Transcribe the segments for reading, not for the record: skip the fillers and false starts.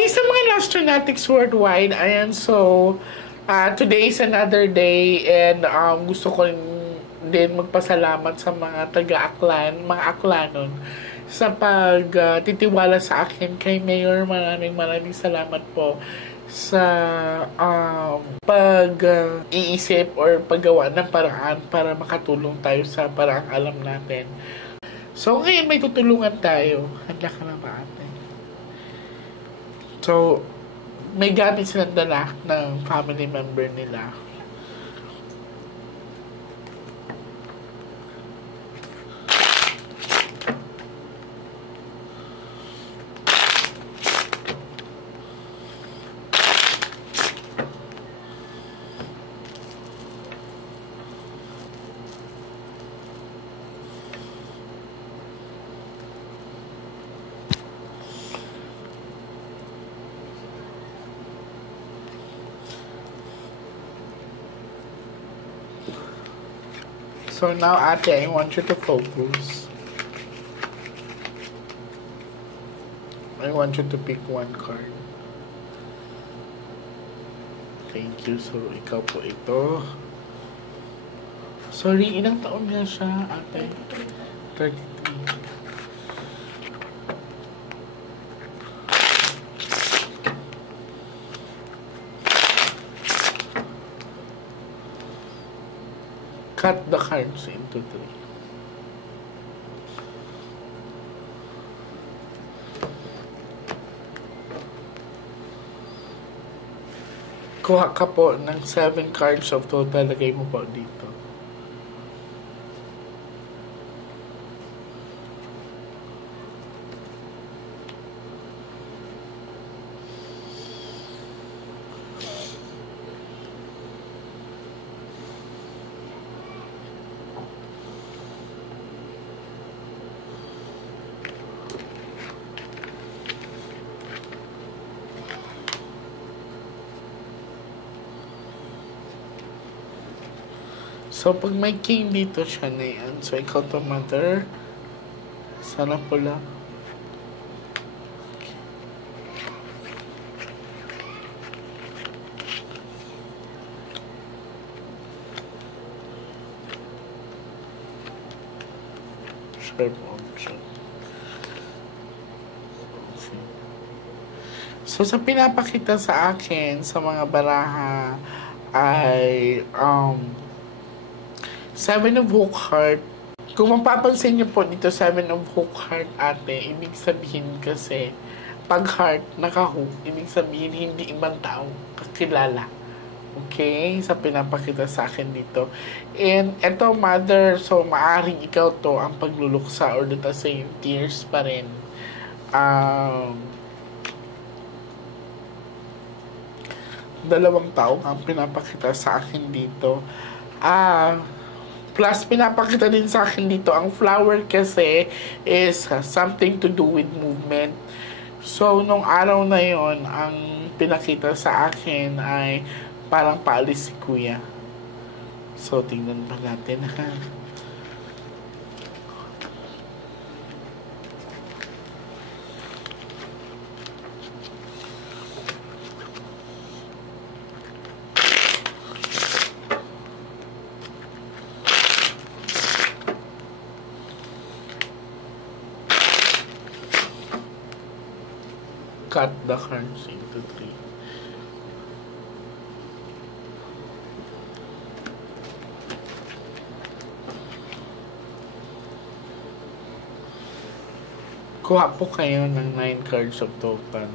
Hi sa mga Nostronatics worldwide. Ayan, so today is another day and gusto ko din magpasalamat sa mga taga-Aklan, mga Aklanon sa pagtitiwala sa akin kay Mayor. Maraming salamat po sa pag-iisip or paggawa ng paraan para makatulong tayo sa paraang alam natin. So ngayon may tutulungan tayo. Handa ka na ba, ate? So, may gamit silang dala ng family member nila. So now, ate, I want you to focus. I want you to pick one card. Thank you. So, ikaw po ito. Sorry, ilang taon nga siya, ate? 33. Cut the cards into 3. Kuha ka po ng 7 cards of total. Lagay mo po dito. So, pag may king dito siya na yan. So, ikaw to, mother. Sana pula. Okay. Sharp option. Okay. So, sa pinapakita sa akin, sa mga baraha, ay, 7 of Hook Heart. Kung mapapansin niyo po dito, 7 of Hook Heart, ate, ibig sabihin kasi, pag heart, naka-hook, ibig sabihin, hindi ibang tao kakilala. Okay? Sa pinapakita sa akin dito. And, eto, mother, so, maaring ikaw to ang pagluluksa or dito sa yung tears pa rin. Dalawang tao ang pinapakita sa akin dito. Plus, pinapakita din sa akin dito, ang flower kasi is something to do with movement. So, nung araw na yon ang pinakita sa akin ay parang paalis si kuya. So, tingnan pa natin, ha? Cut the cards into 3. Kuha po kayo ng 9 cards of total.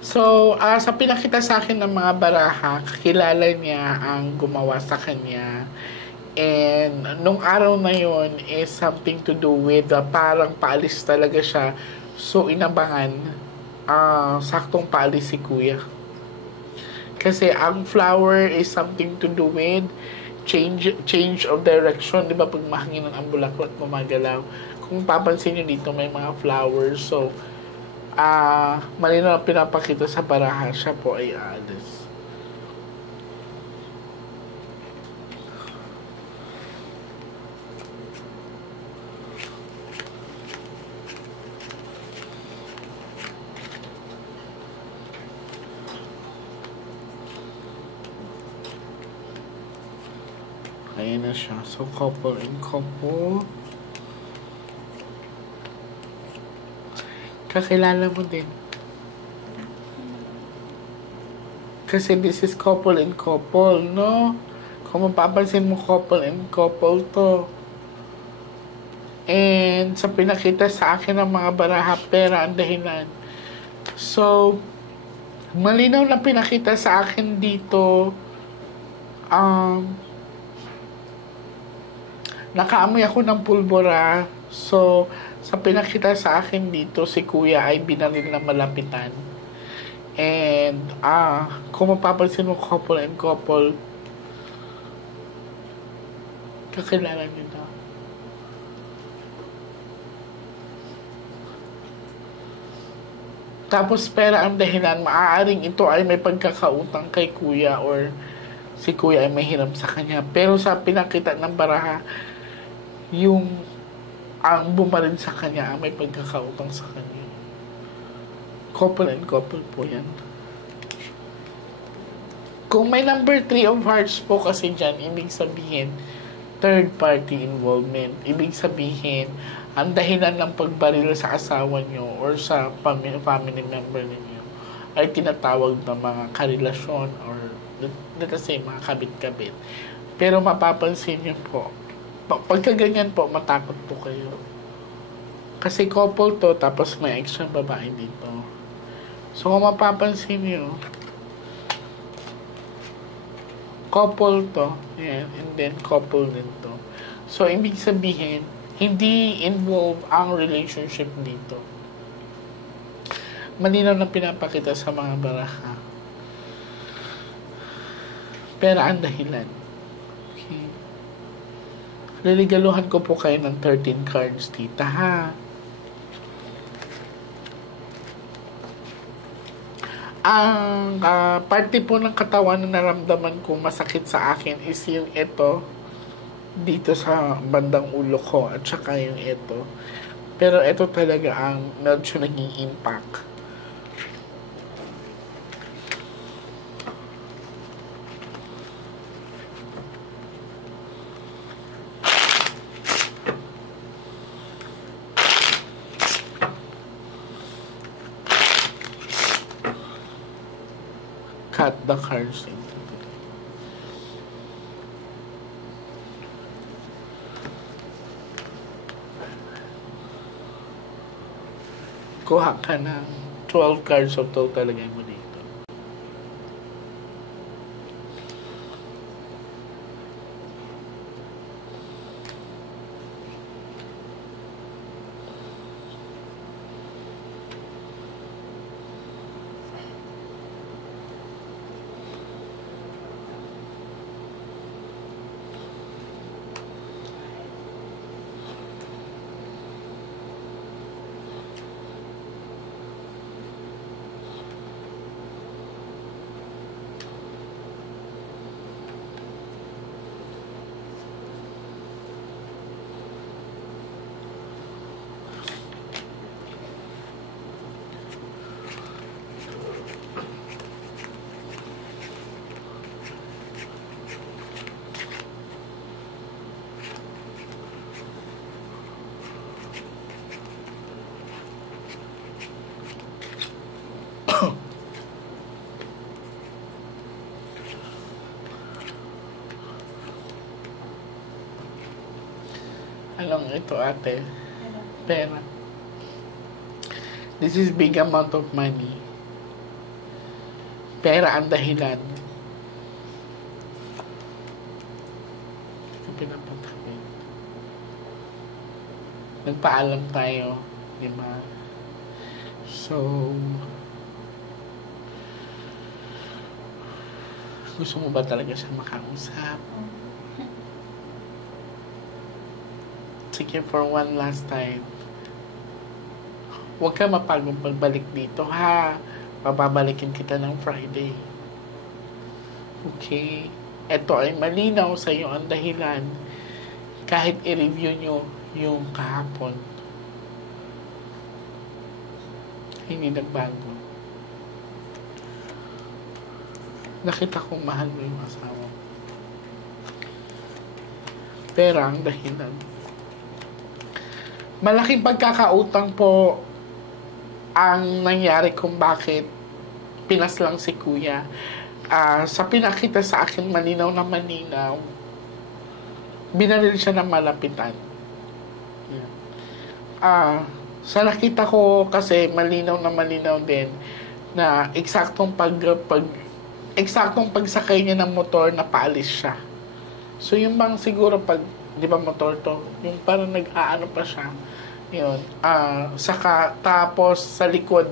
So, sa pinakita sa akin ng mga baraha, kakilala niya ang gumawa sa kanya. And, nung araw na yon is something to do with parang paalis talaga siya. So, inabangan. Saktong paalis si kuya. Kasi ang flower is something to do with change of direction. Di ba pag mahangin ang bulaklak gumagalaw? Kung papansin nyo dito may mga flowers. So, malinaw pinapakita sa baraha, siya po ay aalis. Ayan na siya. So, couple and couple. Kakilala mo din. Kasi this is couple and couple, no? Kung mapapansin mo, couple and couple to. And sa pinakita sa akin ng mga baraha, pera ang dahilan. So, malinaw na pinakita sa akin dito, nakaamoy ako ng pulbura. So, sa pinakita sa akin dito, si kuya ay binaril na malapitan. And, kung mapapansin mo, couple and couple, kakilala nyo na. Tapos pera ang dahilan, maaaring ito ay may pagkakautang kay kuya or si kuya ay may hiram sa kanya. Pero sa pinakita ng baraha, yung ang bumaril sa kanya ang may pagkakautang sa kanya. Couple and couple po yan. Kung may number 3 of hearts po kasi dyan, ibig sabihin, third party involvement. Ibig sabihin, ang dahilan ng pagbaril sa asawa nyo or sa family member ninyo ay tinatawag na mga karelasyon or let us say mga kabit-kabit. Pero mapapansin nyo po, pagka ganyan po, matakot po kayo. Kasi couple to, tapos may extra babae dito. So kung mapapansin nyo, couple to, yan, and then couple din to. So ibig sabihin, hindi involve ang relationship dito. Malinaw na pinapakita sa mga baraha. Pera ang dahilan. Okay. Liligaluhan ko po kayo ng 13 cards, tita, ha? Ang parte po ng katawan na naramdaman ko masakit sa akin is yung ito, dito sa bandang ulo ko at saka yung ito. Pero ito talaga ang medyo naging impact. Cut the cards into kuha ka ng 12 cards of total, lagay mo dito. Anong ito, ate? Pera. This is big amount of money. Pera ang dahilan. Pinapatakin. Nagpaalam tayo, di ba? So, gusto mo ba talaga siya makausap? Sige, for one last time. Huwag ka mapagong pagbalik dito, ha? Pababalikin kita ng Friday. Okay? Ito ay malinaw sa iyo ang dahilan. Kahit i-review nyo yung kahapon, hindi nagbago. Nakita kong mahal mo yung asawa mo. pera ang dahilan. Malaking pagkakautang po ang nangyari kung bakit pinaslang si kuya. Sa pinakita sa akin, malinaw na malinaw, binaril siya ng malapitan. Sa nakita ko kasi malinaw na malinaw din na eksaktong pagsakay niya ng motor na paalis siya. So yung bang siguro pag, di ba motor to, yung parang nag-aano pa siya, yun, saka tapos sa likod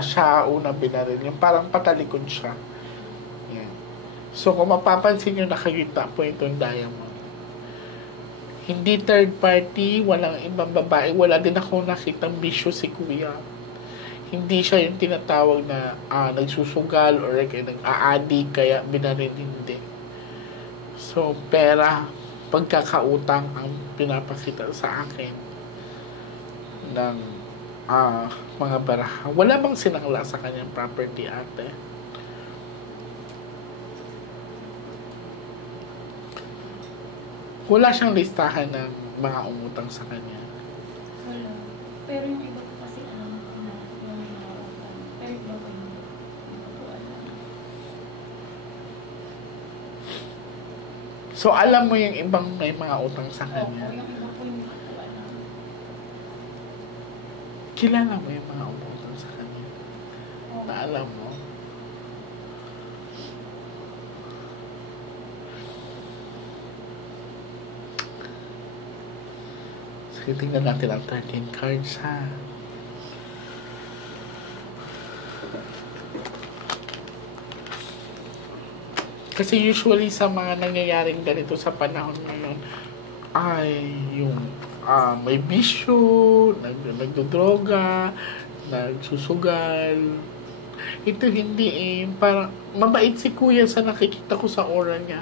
siya una binaril, yung parang patalikod siya. Yan. So kung mapapansin nyo, nakagita po itong diamond. Hindi third party, walang ibang babae, wala din ako nakitang bisyo si kuya. Hindi siya yung tinatawag na nagsusugal or nag-aadi kaya binaril, hindi. So, pera, pagkakautang ang pinapakita sa akin ng mga baraha. Wala bang sinangla sa kanyang property, ate? Wala siyang listahan ng mga umutang sa kanya. Wala. Pero yung iba po kasi alam ko na yung mga utang. Pero iba po yung iba po alam. So, alam mo yung ibang may mga utang sa kanya? Opo, yung iba po yung iba po alam. Kilala mo yung mga umutang sa kanya? Opo. Na alam mo? Sige, tingnan natin ang 13 cards, ha? Kasi usually sa mga nangyayaring ganito sa panahon ngayon ay yung may bisyo, nagdodroga, nagsusugal. Ito hindi parang mabait si kuya sa nakikita ko sa aura niya.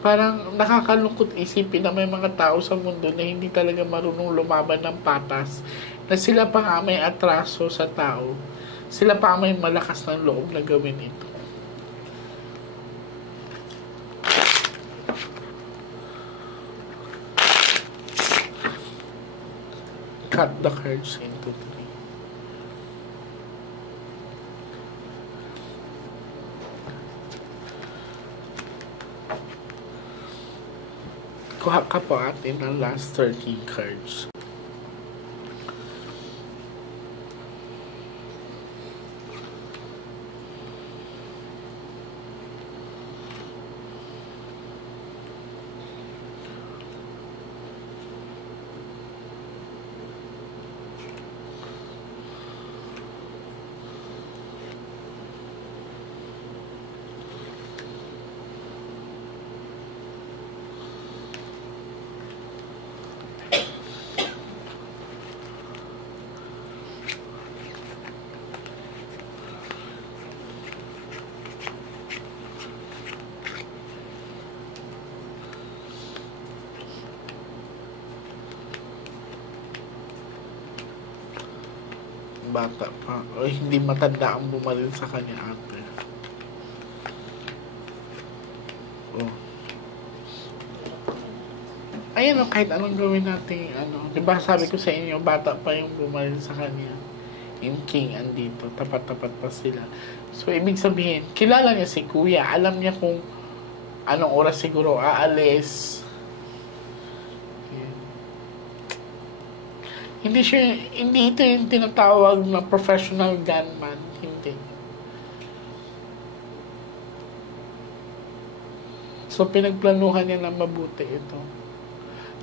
Parang nakakalungkot isipin na may mga tao sa mundo na hindi talaga marunong lumaban ng patas, na sila pa nga may atraso sa tao, sila pa may malakas ng loob na gawin ito. Cut the cards into 3. Kuha ka po atin ng last 13 cards. Bata pa. O hindi matanda ang bumaril sa kanya, ate. Oh. Ayan o, kahit anong gawin natin, diba sabi ko sa inyo, bata pa yung bumaril sa kanya. Yung king andito, tapat-tapat pa sila. So, ibig sabihin, kilala niya si kuya, alam niya kung anong oras siguro aalis. Hindi ito yung tinatawag na professional gunman. Hindi. So, pinagplanuhan niya na mabuti ito.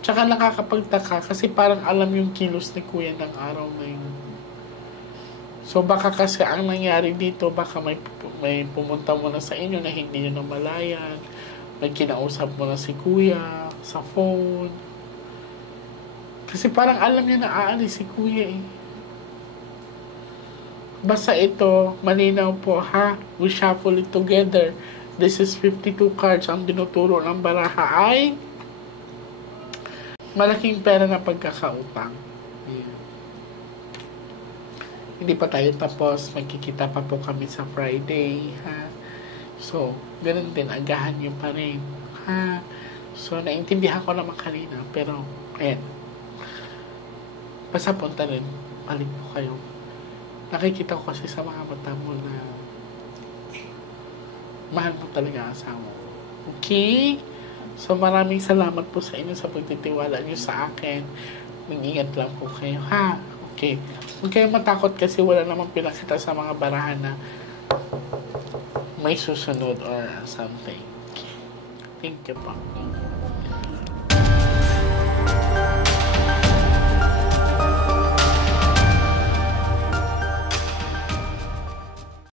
Tsaka nakakapagtaka kasi parang alam yung kilos ni kuya ng araw na yun. So, baka kasi ang nangyari dito, baka may pumunta mo na sa inyo na hindi nyo namalayan. May kinausap mo na si kuya sa phone. Kasi parang alam niya na aalis si kuya eh. Basta ito, malinaw po ha. We shuffle it together. This is 52 cards. Ang dinuturo ng baraha ay malaking pera na pagkakautang. Yeah. Hindi pa tayo tapos. Magkikita pa po kami sa Friday ha. So, ganun din. Agahan nyo pa rin ha. So, naintindihan ko naman kanina, pero, ayan. Basta punta rin. Balik po kayo. Nakikita ko kasi sa mga mata mo na mahal mo talaga ang asawa mo. Okay? So, maraming salamat po sa inyo sa pagtitiwala nyo sa akin. Mag-ingat lang po kayo, ha? Okay. Huwag kayong matakot kasi wala namang pinakita sa mga barahan na may susunod or something. Thank you po. Thank you po.